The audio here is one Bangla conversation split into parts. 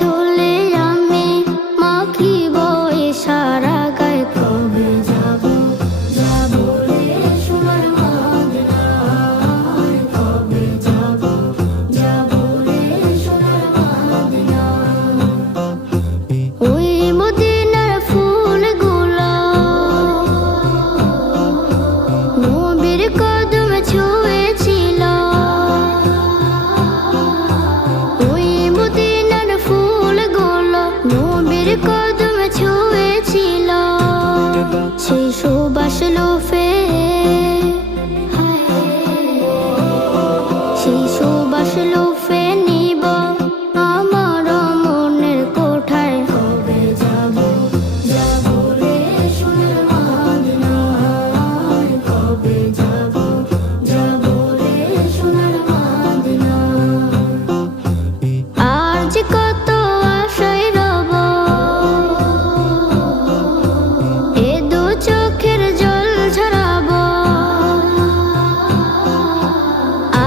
ধুলে আমি মাখিব এ সারা গায়ে। কবে যাব যাব রে সোনার মদিনায়, কবে যাব যাব রে সোনার মদিনায়। ওই মদিনার ফুলগুলো নবীর কদম ছুঁয়েছিল, ওই মদিনার ফুলগুলো নবীর কদম ছুঁয়েছিল। সেই সুবাস লোফে, সেই সুবাস লোফে নিব আমার মনের কোঠায়। কবে যাব যাব রে সোনার মদিনায়, কবে যাব যাব রে সোনার মদিনায়। আর যে কত আশায় রব, এ দু চোখের জল ঝরাবো।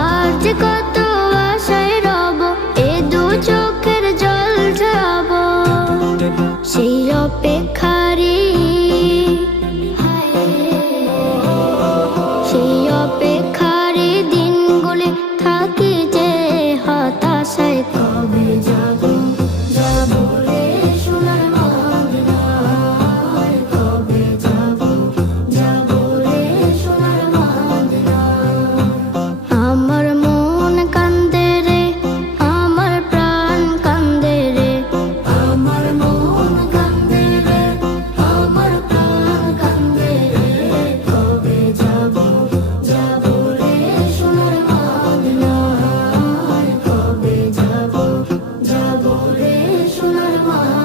আর যে কত আশায় রব, এ দু চোখের জল ঝরাবো। সেই অপেক্ষারি, সেই অপেক্ষারি দিনগুলি থাকি যে হতাশায়। কবে যাব যাব রে সোনার মদিনায়, কবে যাব যাব রে সোনার মদিনায়। আমার মন কান্দে রে, আমার প্রাণ কান্দে রে, আমার মন কান্দে রে, আমার প্রাণ কান্দে রে। কবে যাব যাব রে সোনার মদিনায়, কবে যাব যাব রে সোনার মদিনায়।